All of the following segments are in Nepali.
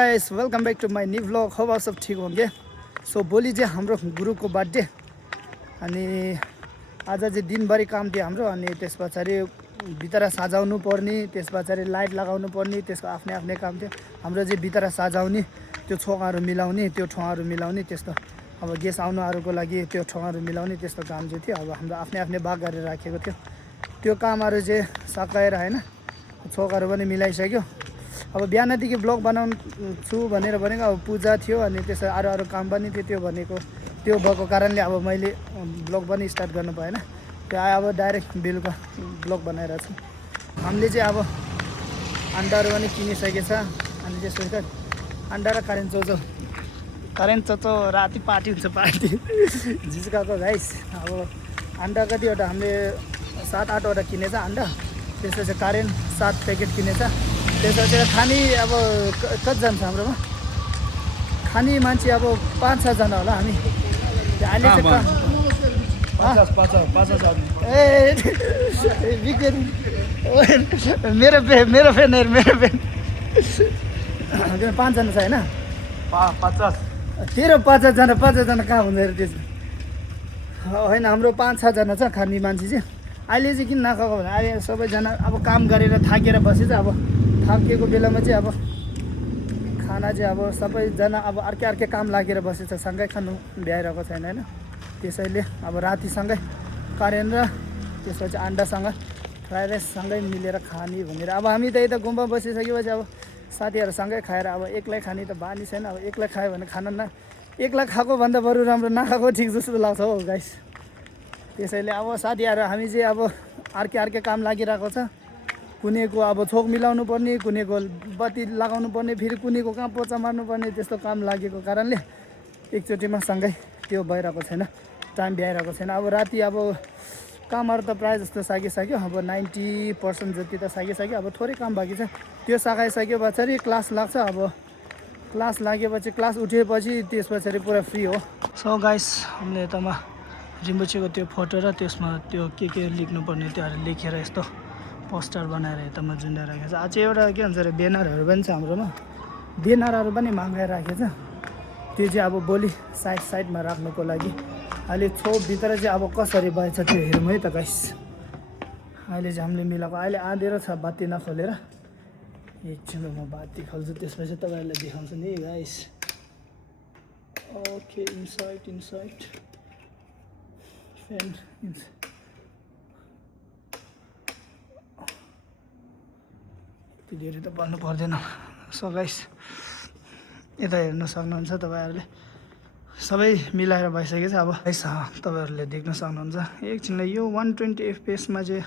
Guys welcome back to my new vlog. हो सब ठिक होंगे। सो भोलि चाहिँ हाम्रो गुरुको बर्थडे अनि आज चाहिँ दिनभरि काम थियो हाम्रो। अनि त्यस पछाडि भित्र सजाउनु पर्ने, त्यस पछाडि लाइट लगाउनु पर्ने, त्यसको आफ्नै आफ्नै काम थियो हाम्रो। चाहिँ भित्र सजाउने, त्यो छोगाहरू मिलाउने, त्यो ठोगाहरू मिलाउने, त्यस्तो अब गेस्ट आउनेहरूको लागि त्यो ठोगाहरू मिलाउने त्यस्तो काम चाहिँ थियो। अब हाम्रो आफ्नै आफ्नै भाग गरेर राखेको थियो। त्यो कामहरू चाहिँ सकाएर होइन छोगाहरू पनि मिलाइसक्यो। अब बिहानदेखि ब्लग बनाउँछु भनेर भनेको अब पूजा थियो अनि त्यसो अरू काम पनि थियो। त्यो भनेको त्यो भएको कारणले अब मैले ब्लग पनि स्टार्ट गर्नु भएन। त्यो अब डाइरेक्ट बेलुका ब्लग बनाइरहेको छु। हामीले चाहिँ अब अन्डाहरू पनि किनिसकेको छ। अनि त्यसपछि अन्डा र करेन्ट चोचो राति पार्टी हुन्छ पार्टी झिस्काएको गाइस। अब अन्डा कतिवटा हामीले 7-8वटा किनेछ अन्डा। त्यसपछि करेन्ट 7 प्याकेट किनेछ। त्यसपछि खाने अब कतिजना छ हाम्रोमा खाने मान्छे अब 5-6 जना होला हामी। अहिले चाहिँ मेरो फ्यानहरू 5जना छ होइन। 50 तेरो 50जना कहाँ हुन्छ अरे त्यसमा होइन। हाम्रो 5-6 जना छ खाने मान्छे चाहिँ। अहिले चाहिँ किन नखाएको भने अहिले सबैजना अब काम गरेर थाकेर बसेछ। अब थाकिएको बेलामा चाहिँ अब खाना चाहिँ अब सबैजना अब अर्कै काम लागेर बसेछ, सँगै खानु भ्याइरहेको छैन होइन। त्यसैले अब रातिसँगै करेन्ट र त्यसपछि अन्डासँग फ्राई राइससँगै मिलेर खाने भनेर अब हामी त यता गुम्बा बसिसकेपछि अब साथीहरूसँगै खाएर अब एक्लै खाने त बानी छैन। अब एक्लै खायो भने खाना एक्लै खाएको भन्दा बरु राम्रो नखाएको ठिक जस्तो लाग्छ हौ गाइस। त्यसैले अब साथीहरू हामी चाहिँ अब अर्कै काम लागिरहेको छ। कुनैको अब छोक मिलाउनु पर्ने, कुनैको बत्ती लगाउनु पर्ने, फेरि कुनैको कहाँ पोचा मार्नु पर्ने, त्यस्तो काम लागेको कारणले एकचोटिमा सँगै त्यो भइरहेको छैन, टाइम भ्याइरहेको छैन। अब राति अब कामहरू त प्रायः जस्तो सकिसक्यो। अब 90% जति त सकिसक्यो। अब थोरै काम बाँकी छ। त्यो सकाइसक्यो पछाडि क्लास लाग्छ। अब क्लास लागेपछि क्लास उठेपछि त्यस पछाडि पुरा फ्री हो। सो गाइस हामीले यतामा रिम्बुचीको त्यो फोटो र त्यसमा त्यो के लेख्नुपर्ने त्योहरू लेखेर यस्तो पोस्टर बनाएर यतामा झुन्डाइराखेको छ। आज एउटा के भन्छ अरे ब्यानरहरू पनि छ हाम्रोमा। ब्यानरहरू पनि मगाइराखेको छ। त्यो चाहिँ अब भोलि साइडमा राख्नुको लागि। अहिले भित्र चाहिँ अब कसरी भएछ त्यो हेरौँ है त गाइस। अहिले चाहिँ हामीले मिलाएको अहिले आँधेरो छ बाती नखोलेर। एकछिन म बाती खोल्छु त्यसपछि तपाईँहरूलाई देखाउँछु नि गाइस। ओके इनसाइड फ्यान त्यो धेरै त भन्नु पर्दैन। सो गाइस यता हेर्न सक्नुहुन्छ तपाईँहरूले सबै मिलाएर भइसकेको छ। अब गाइस तपाईँहरूले देख्न सक्नुहुन्छ एकछिनलाई यो 120 FPS चाहिँ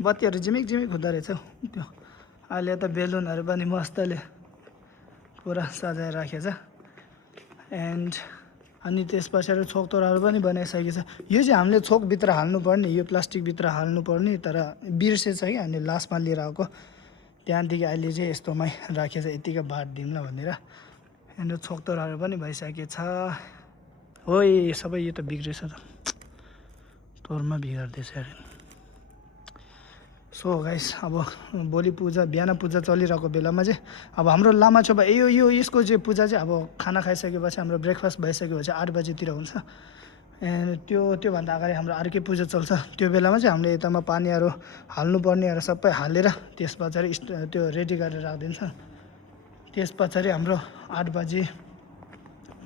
बत्तीहरू झिमिक हुँदो रहेछ हौ। त्यो अहिले यता बेलुनहरू पनि मस्तले पुरा सजाएर राखेको छ। अनि त्यस पछाडि छोकतोराहरू पनि बनाइसकेको छ। यो चाहिँ हामीले छोकभित्र हाल्नुपर्ने, यो प्लास्टिकभित्र हाल्नुपर्ने तर बिर्सेछ कि हामीले लास्टमा लिएर आएको। त्यहाँदेखि अहिले चाहिँ यस्तोमै राखेको छ यतिकै भात दिउँला भनेर। अनि छोकतोराहरू पनि भइसकेको छ। ओइ सबै यो त बिग्रेछ त तोरमा बिगार्दैछ अरे। सो गाइस अब भोलि बिहान पूजा चलिरहेको बेलामा चाहिँ अब हाम्रो लामाछोपा यसको चाहिँ पूजा चाहिँ अब खाना खाइसकेपछि हाम्रो ब्रेकफास्ट भइसकेपछि 8 बजीतिर हुन्छ। त्योभन्दा अगाडि हाम्रो अर्कै पूजा चल्छ। त्यो बेलामा चाहिँ हामीले यतामा पानीहरू हाल्नुपर्नेहरू सबै हालेर त्यस पछाडि त्यो रेडी गरेर राखिदिन्छ। त्यस पछाडि हाम्रो 8 बजी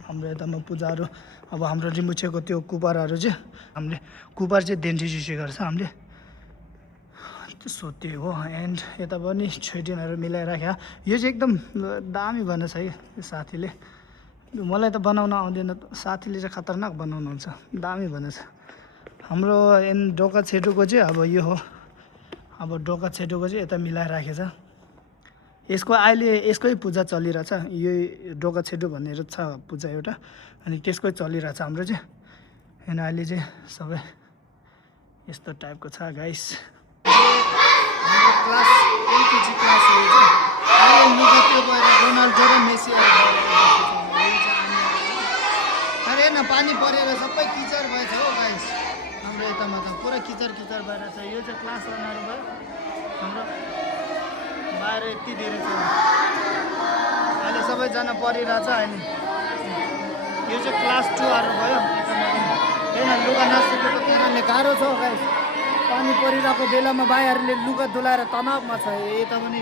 हाम्रो यतामा पूजाहरू अब हाम्रो रिम्बुचेको त्यो कुपरहरू चाहिँ हामीले कुपर चाहिँ डेन्टिसी गर्छ हामीले। सो त्यो हो। एन्ड यता पनि छैटिनहरू मिलाइराख्यो। यो चाहिँ एकदम दामी बनेछ है साथीले। मलाई त बनाउन आउँदैन, साथीले चाहिँ खतरनाक बनाउनुहुन्छ, दामी बनेछ। हाम्रो डोका छेटुको चाहिँ अब यो हो। अब डोका छेटुको चाहिँ यता मिलाइराखेको छ। यसकै पूजा चलिरहेछ। यो डोका छेटु भनेर छ पूजा एउटा, अनि त्यसकै चलिरहेछ हाम्रो चाहिँ। अनि अहिले चाहिँ सबै यस्तो टाइपको छ गाइस। क्लास एलकेजी क्लास हो यो चाहिँ। अहिले लुगा त्यो भएर रोनाल्डो र मेसी अरे न पानी परेर सबै किचर भएछ हो गाइस। हाम्रो यतामा त पुरा किचर भइरहेछ। यो चाहिँ क्लास गर्नहरू भयो हाम्रो बाहिर यति धेरै छ। अहिले सबैजना पढिरहेछ अहिले यो चाहिँ क्लास 2 भयो होइन लुगा नसुकेको कारणले गाह्रो छ गाइस पानी परिरहेको बेलामा भाइहरूले लुगा धुलाएर तनावमा छ यता पनि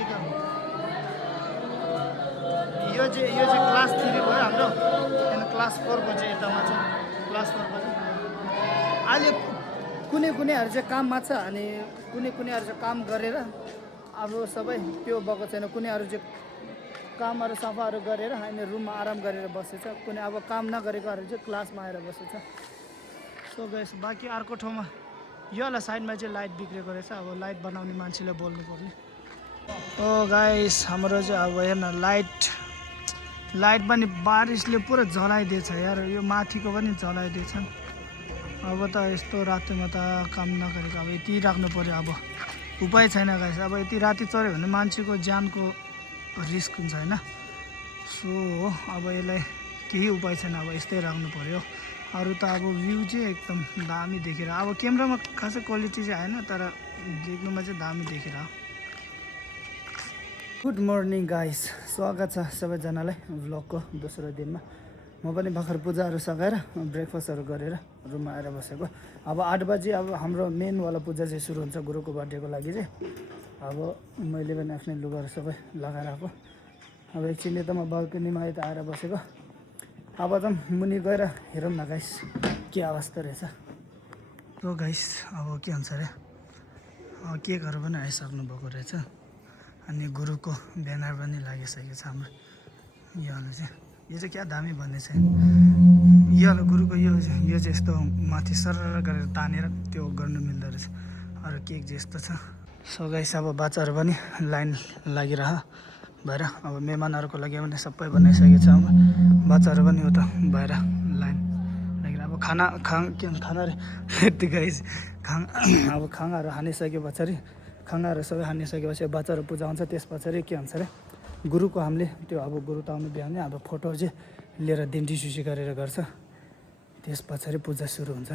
यो चाहिँ क्लास 3 भयो हाम्रो होइन क्लास 4 को चाहिँ यतामा छ क्लास 4 को चाहिँ अहिले कुनैहरू चाहिँ काममा छ अनि कुनैहरू चाहिँ काम गरेर अब सबै त्यो भएको छैन कुनैहरू चाहिँ कामहरू सफाहरू गरेर अनि रुममा आराम गरेर बसेछ कुनै अब काम नगरेकोहरू चाहिँ क्लासमा आएर बसेछ सो गाइस बाँकी अर्को ठाउँमा यो होला साइडमा चाहिँ लाइट बिग्रेको रहेछ अब लाइट बनाउने मान्छेले बोल्नु पर्ने ओ गाइस हाम्रो चाहिँ अब हेर्न लाइट पनि बारिसले पुरा जलाइदिएछ यार यो माथिको पनि जलाइदिएछ अब त यस्तो रातिमा त काम नगरेको अब यति राख्नु पर्यो अब उपाय छैन गाइस अब यति राति चढ्यो भने मान्छेको ज्यानको रिस्क हुन्छ होइन सो अब यसलाई केही उपाय छैन अब यस्तै राख्नु पर्यो अरू त अब भ्यू चाहिँ एकदम दामी देखेर अब क्यामेरामा खासै क्वालिटी चाहिँ आएन तर देख्नुमा चाहिँ दामी देखेर गुड मर्निङ गाइस स्वागत छ सबैजनालाई भ्लगको दोस्रो दिनमा म पनि भर्खर पूजाहरू सघाएर ब्रेकफास्टहरू गरेर रुममा आएर बसेको अब 8 बजी अब हाम्रो मेनवाला पूजा चाहिँ सुरु हुन्छ गुरुको बर्थडेको लागि चाहिँ अब मैले पनि आफ्नै लुगाहरू सबै लगाएर आएको अब एकछिन त म बाल्कनीमा यता आएर बसेको अब त मुनि गएर हेरौँ न गाइस के अवस्था रहेछ हो गाइस अब के हुन्छ अरे केकहरू पनि आइसक्नु भएको रहेछ अनि गुरुको ब्यानर पनि लागिसकेको छ हाम्रो यो चाहिँ क्या दामी भन्ने छ यो गुरुको यो चाहिँ यस्तो माथि सरर गरेर तानेर त्यो गर्नु मिल्दो रहेछ अरू केक जस्तो छ सो गाइस अब बाच्चाहरू पनि लाइन लागिरह भएर अब मेहमानहरूको लागि पनि सबै बनाइसकेको छ अब बाच्चाहरू पनि उता भएर लाइन लागेर अब खाना रे गाइस अब खानाहरू हानिसके पछाडि खानाहरू सबै हानिसकेपछि बच्चाहरू पूजा हुन्छ त्यस पछाडि के हुन्छ अरे गुरुको हामीले त्यो अब गुरु त आउनु बिहानै अब फोटो चाहिँ लिएर दिन्डी सुसी गरेर गर्छ त्यस पछाडि पूजा सुरु हुन्छ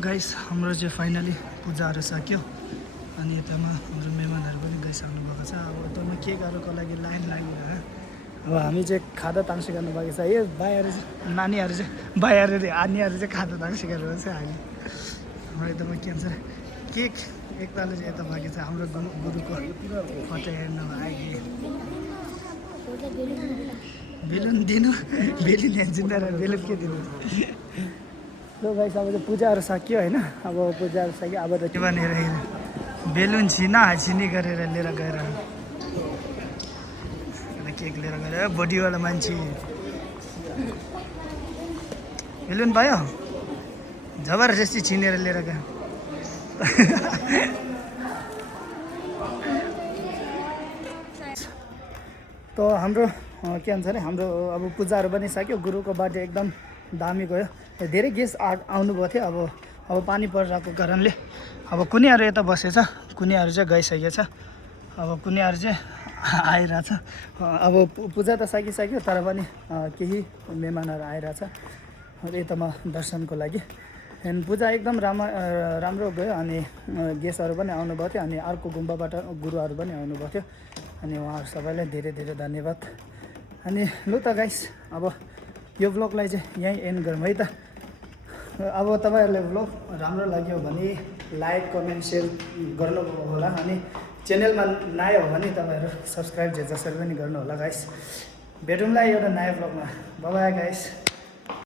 गाइस हाम्रो चाहिँ फाइनली पूजाहरू सक्यो अनि यतामा हाम्रो मेहमानहरू पनि गइसक्नु भएको छ। अब यतामा केकहरूको लागि लाइन लाग्यो। अब हामी चाहिँ खाजा ताङ्सी गर्नु भएको छ। यो भाइहरू चाहिँ नानीहरू चाहिँ भाइहरू आनीहरू चाहिँ खाजा ताङ्सी गरेर चाहिँ अहिले हाम्रो यतामा के भन्छ केक एकताले चाहिँ यता बाँकी छ। हाम्रो गुरुको फोटो हेर्नु आयो। बेलुन दिनु बेलुन हेर्छौँ तर बेलुन के दिनु। ल गाइस अब चाहिँ पूजाहरू सकियो होइन। अब पूजाहरू सक्यो अब त के भनेर बेलुन छिनी गरेर लिएर गएर केक लिएर गएर बडीवाला मान्छे बेलुन भयो जबरजस्ती छिनेर लिएर गयो। त हाम्रो के भन्छ अरे हाम्रो अब पूजाहरू पनि सक्यो। गुरुको बर्थडे एकदम दामी गयो। धेरै गेस्ट आउनुभएको थियो। अब पानी परिरहेको कारणले अब कुनैहरू यता बसेछ कुनैहरू चाहिँ गइसकेको छ। अब कुनैहरू चाहिँ आइरहेछ। अब पूजा त सकिसक्यो तर पनि केही मेहमानहरू आइरहेछ यतामा दर्शनको लागि। एन्ड पूजा एकदम राम्रो गयो अनि गेस्टहरू पनि आउनुभएको थियो अनि अर्को गुम्बाबाट गुरुहरू पनि आउनुभएको थियो अनि उहाँहरू सबैलाई धेरै धेरै धन्यवाद। अनि लु त गाइस अब यो ब्लगलाई चाहिँ यहीँ एन्ड गरौँ है त। अब तपाईँहरूलाई ब्लग राम्रो लाग्यो भने लाइक कमेन्ट सेयर गर्नु होला अनि च्यानलमा नयाँ हो भने तपाईँहरू सब्सक्राइब जसरी पनि गर्नु होला गाइस। भेटौँला एउटा नयाँ ब्लगमा। Bye bye guys.